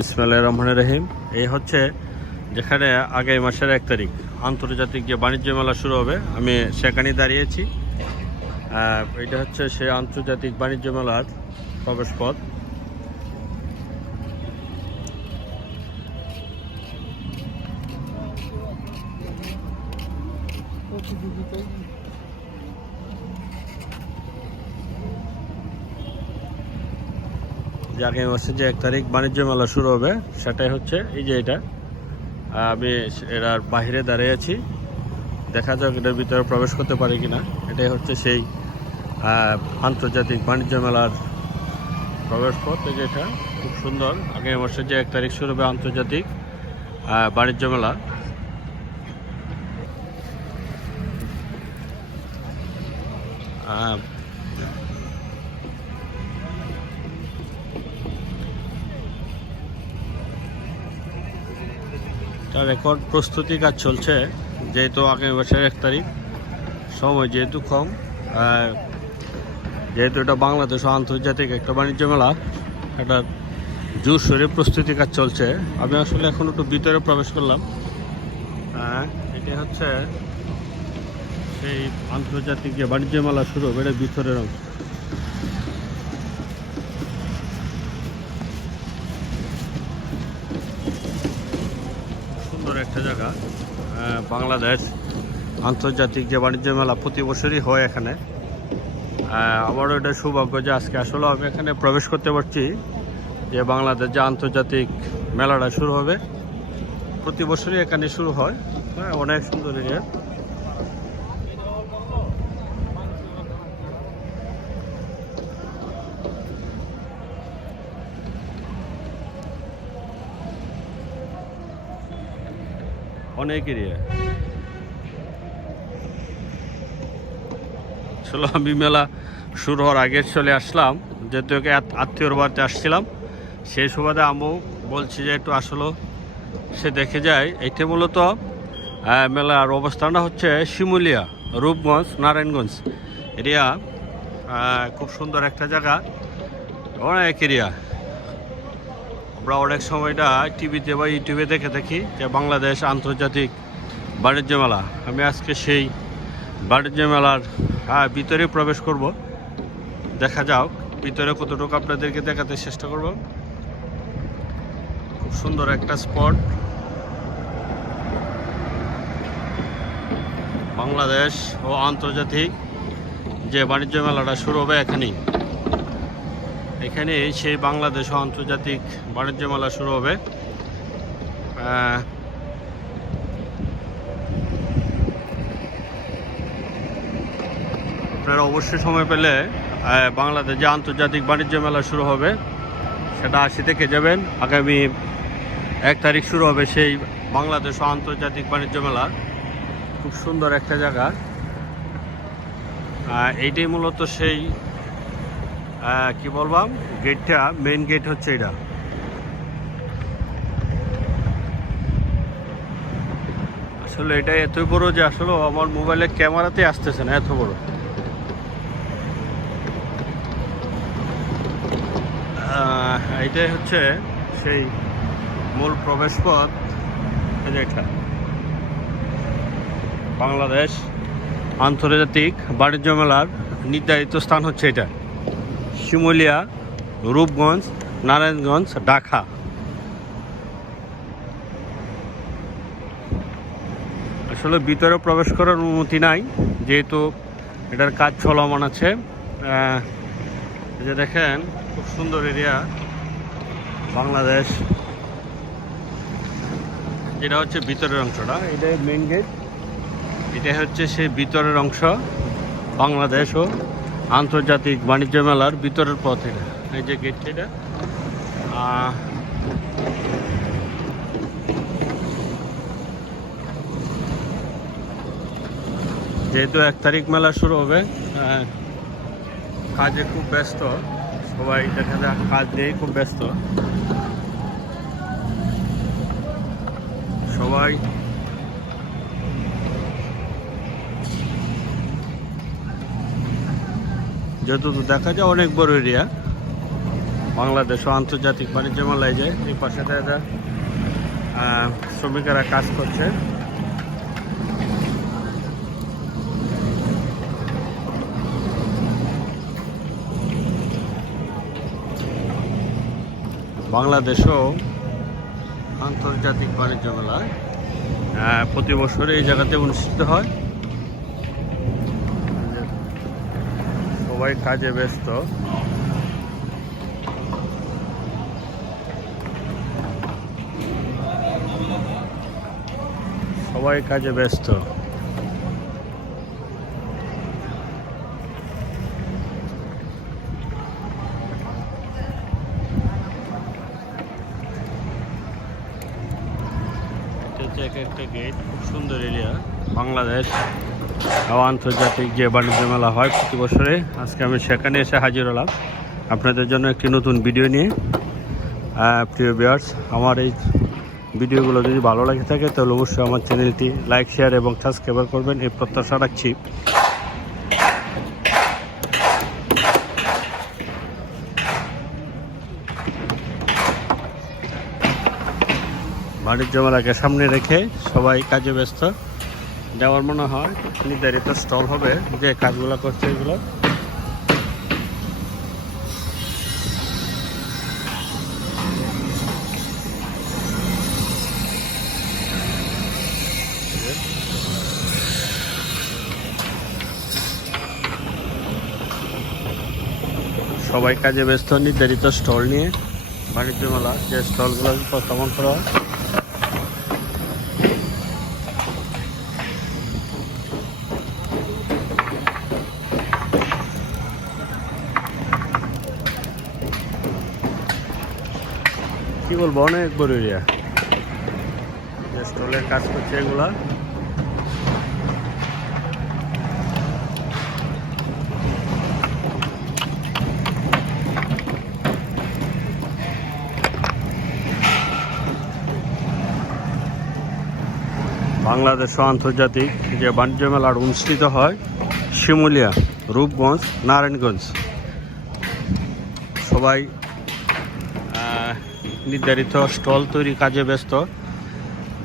বিসমিল্লাহির রহমানির রহিম। এই হচ্ছে যেখানে আগামী মাসের 1 তারিখ আন্তর্জাতিক যে বাণিজ্য মেলা শুরু হবে, আমি সেখানেই দাঁড়িয়েছি। এটা হচ্ছে সেই আন্তর্জাতিক বাণিজ্য মেলার প্রবেশ পথ। যে আগামী মাসে যে 1 তারিখ বাণিজ্য মেলা শুরু হবে, সেটাই হচ্ছে এই যে এটা। আমি এটার বাহিরে দাঁড়িয়ে আছি, দেখা যাক এটার ভিতরে প্রবেশ করতে পারি কিনা। এটাই হচ্ছে সেই আন্তর্জাতিক বাণিজ্য মেলার প্রবেশ পথ। এই যে এটা খুব সুন্দর। আগামী মাসে যে 1 তারিখ শুরু হবে আন্তর্জাতিক বাণিজ্য মেলা। তার রেকর্ড প্রস্তুতি কাজ চলছে, যেহেতু আগামী মাসের 1 তারিখ, সময় যেহেতু কম, যেহেতু এটা বাংলাদেশ ও আন্তর্জাতিক একটা বাণিজ্য মেলা, এটার জোরসোরে প্রস্তুতি কাজ চলছে। আমি আসলে এখন একটু ভিতরে প্রবেশ করলাম। এটা হচ্ছে সেই আন্তর্জাতিক যে বাণিজ্য মেলা শুরু হবে, এটা ভিতরের অংশ। সুন্দর একটা জায়গা। বাংলাদেশ আন্তর্জাতিক যে বাণিজ্য মেলা প্রতি বছরই হয় এখানে। আমারও এটা সৌভাগ্য যে আজকে আসলে আমি এখানে প্রবেশ করতে পারছি। যে বাংলাদেশ যে আন্তর্জাতিক মেলাটা শুরু হবে, প্রতি বছরই এখানে শুরু হয়। অনেক সুন্দর এরিয়া। অনেক এরিয়া। আসলে আমি মেলা শুরু হওয়ার আগে চলে আসলাম, যেহেতু আত্মীয়র বাড়িতে আসছিলাম। সেই সুবাদে আমিও বলছি যে একটু আসলে সে দেখে যায়। এইটা মূলত মেলার অবস্থানটা হচ্ছে শিমুলিয়া, রূপগঞ্জ, নারায়ণগঞ্জ এরিয়া। খুব সুন্দর একটা জায়গা, অনেক এরিয়া। আমরা অনেক সময়টা টিভিতে বা ইউটিউবে দেখে থাকি যে বাংলাদেশ আন্তর্জাতিক বাণিজ্য মেলা। আমি আজকে সেই বাণিজ্য মেলার ভিতরে প্রবেশ করব। দেখা যাক ভিতরে কতটুকু আপনাদেরকে দেখাতে চেষ্টা করব। খুব সুন্দর একটা স্পট। বাংলাদেশ ও আন্তর্জাতিক যে বাণিজ্য মেলাটা শুরু হবে এখানে সেই বাংলাদেশ ও আন্তর্জাতিক বাণিজ্য মেলা শুরু হবে। আপনারা অবশ্যই সময় পেলে বাংলাদেশ যে আন্তর্জাতিক বাণিজ্য মেলা শুরু হবে, সেটা দেখে যাবেন। আগামী 1 তারিখ শুরু হবে সেই বাংলাদেশ ও আন্তর্জাতিক বাণিজ্য মেলা। খুব সুন্দর একটা জায়গা। এইটাই মূলত সেই কি বলবাম, গেটটা, মেইন গেট হচ্ছে এটা। আসলে এটা এতই বড় যে আসলে আমার মোবাইলের ক্যামেরাতে আসতেছে না, এত বড়। এইটাই হচ্ছে সেই মূল প্রবেশ পথ। এটা বাংলাদেশ আন্তর্জাতিক বাণিজ্য মেলার নির্ধারিত স্থান হচ্ছে এটা, শিমুলিয়া, রূপগঞ্জ, নারায়ণগঞ্জ, ঢাকা। আসলে ভিতরে প্রবেশ করার অনুমতি নাই, যেহেতু এটার কাজ চলমান আছে। যে দেখেন খুব সুন্দর এরিয়া। বাংলাদেশ, যেটা হচ্ছে ভিতরের অংশটা, এটাই মেইন গেট। এটা হচ্ছে সেই ভিতরের অংশ, বাংলাদেশ ও আন্তর্জাতিক বাণিজ্য মেলার ভিতরের পথ। এটা এই যে গেট, এটা যেহেতু 1 তারিখ মেলা শুরু হবে, কাজে খুব ব্যস্ত সবাই, দেখা যায় কাজ নিয়েই খুব ব্যস্ত সবাই। যেহেতু দেখা যায় অনেক বড় এরিয়া, বাংলাদেশ ও আন্তর্জাতিক বাণিজ্য মেলায় যে এই পাশে দেখা শ্রমিকেরা কাজ করছে। বাংলাদেশও আন্তর্জাতিক বাণিজ্য মেলা প্রতি বছর এই জায়গাতে অনুষ্ঠিত হয়। সবাই কাজে ব্যস্ত। সবাই কাজে ব্যস্ত। একটা গেট, খুব সুন্দর এরিয়া। বাংলাদেশ ও আন্তর্জাতিক যে বাণিজ্য মেলা হয় প্রতি বছরে, আজকে আমি সেখানে এসে হাজির হলাম আপনাদের জন্য একটি নতুন ভিডিও নিয়ে। প্রিয় ভিউয়ার্স, আমার এই ভিডিওগুলো যদি ভালো লাগে থাকে তাহলে অবশ্যই আমার চ্যানেলটি লাইক, শেয়ার এবং সাবস্ক্রাইব করবেন, এই প্রত্যাশা রাখছি। বাণিজ্য মেলাকে সামনে রেখে সবাই কাজে ব্যস্ত। যাওয়ার মনে হয় নির্ধারিত স্টল হবে যে কাজগুলো করছে এগুলো। সবাই কাজে ব্যস্ত নির্ধারিত স্টল নিয়ে। বাণিজ্য মেলা যে স্টলগুলো উপস্থাপন করা হয়, কি বলবো, অনেক বড় এরিয়া যে স্টলের কাজ করছে এগুলা। বাংলাদেশ ও আন্তর্জাতিক যে বাণিজ্য মেলার অনুষ্ঠিত হয় শিমুলিয়া, রূপগঞ্জ, নারায়ণগঞ্জ। সবাই নির্ধারিত স্টল তৈরি কাজে ব্যস্ত,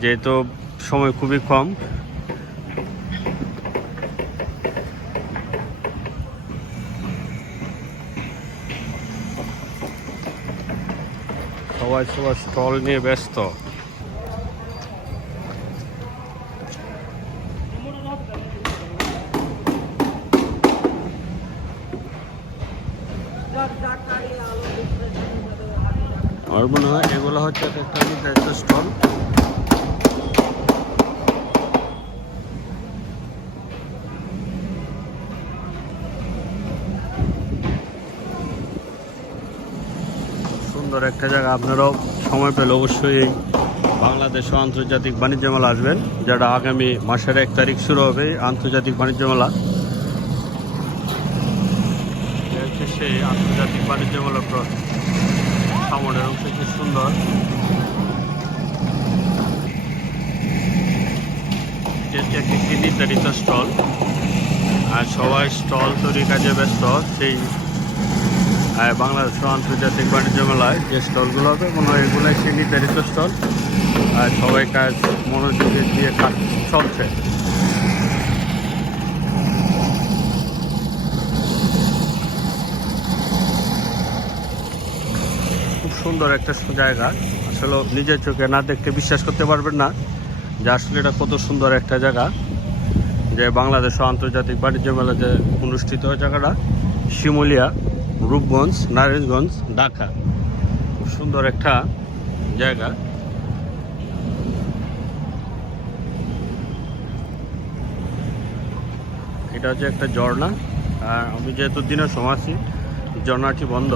যেহেতু সময় খুবই কম। সবাই সবার স্টল নিয়ে ব্যস্ত। আমার মনে হয় এগুলো হচ্ছে একটা নির্ধারিত স্টল। সুন্দর একটা জায়গা। আপনারাও সময় পেলে অবশ্যই এই বাংলাদেশ ও আন্তর্জাতিক বাণিজ্য মেলা আসবেন, যেটা আগামী মাসের 1 তারিখ শুরু হবে। আন্তর্জাতিক বাণিজ্য মেলা হচ্ছে সেই আন্তর্জাতিক বাণিজ্য মেলা সামনের অংশ কি সুন্দর। একটি নির্ধারিত স্টল, আর সবাই স্টল তৈরি কাজে ব্যস্ত। সেই বাংলাদেশ আন্তর্জাতিক বাণিজ্য মেলায় যে স্টলগুলো হবে মনে হয় এগুলো সেই নির্ধারিত স্টল, আর সবাই কাজ মনোযোগে দিয়ে কাজ চলছে। খুব সুন্দর একটা জায়গা। আসলে নিজের চোখে না দেখতে বিশ্বাস করতে পারবেন না যে আসলে এটা কত সুন্দর একটা জায়গা। যে বাংলাদেশ আন্তর্জাতিক বাণিজ্য মেলা যে অনুষ্ঠিত হয় জায়গাটা শিমুলিয়া, রূপগঞ্জ, নারায়ণগঞ্জ, ঢাকা। খুব সুন্দর একটা জায়গা। এটা হচ্ছে একটা ঝর্ণা। আমি যেহেতু দিনের সময় আছি, ঝর্ণাটি বন্ধ।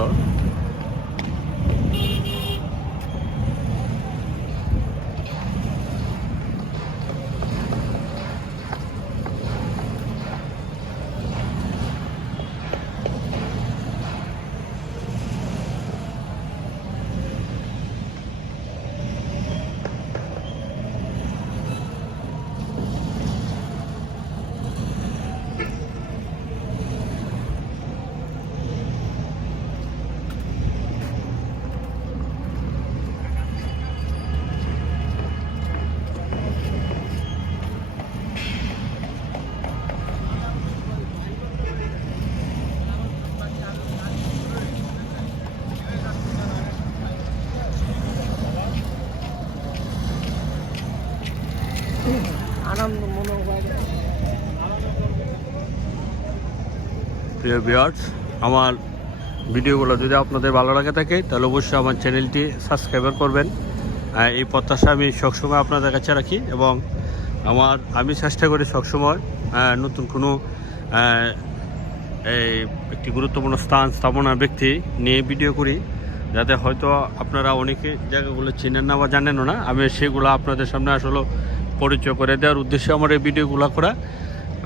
প্রিয় ভিউয়ার্স, আমার ভিডিওগুলো যদি আপনাদের ভালো লাগে থাকে তাহলে অবশ্যই আমার চ্যানেলটি সাবস্ক্রাইব করবেন। এই প্রত্যাশা আমি সবসময় আপনাদের কাছে রাখি এবং আমি চেষ্টা করি সবসময় নতুন কোনো এই একটি গুরুত্বপূর্ণ স্থাপনার ব্যক্তি নিয়ে ভিডিও করি, যাতে হয়তো আপনারা অনেকে জায়গাগুলো চেনেন না বা জানেনও না, আমি সেগুলো আপনাদের সামনে আসলে পরিচয় করে দেওয়ার উদ্দেশ্যে আমার এই ভিডিওগুলো করা।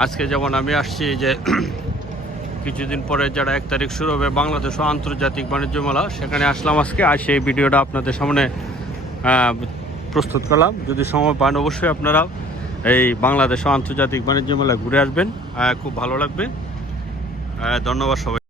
আজকে যেমন আমি আসছি যে কিছুদিন পরে যারা 1 তারিখ শুরু হবে বাংলাদেশ আন্তর্জাতিক বাণিজ্য মেলা, সেখানে আসলাম আজকে। আর সেই ভিডিওটা আপনাদের সামনে প্রস্তুত করলাম। যদি সময় পান অবশ্যই আপনারা এই বাংলাদেশ আন্তর্জাতিক বাণিজ্য মেলা ঘুরে আসবেন, খুব ভালো লাগবে। ধন্যবাদ সবাই।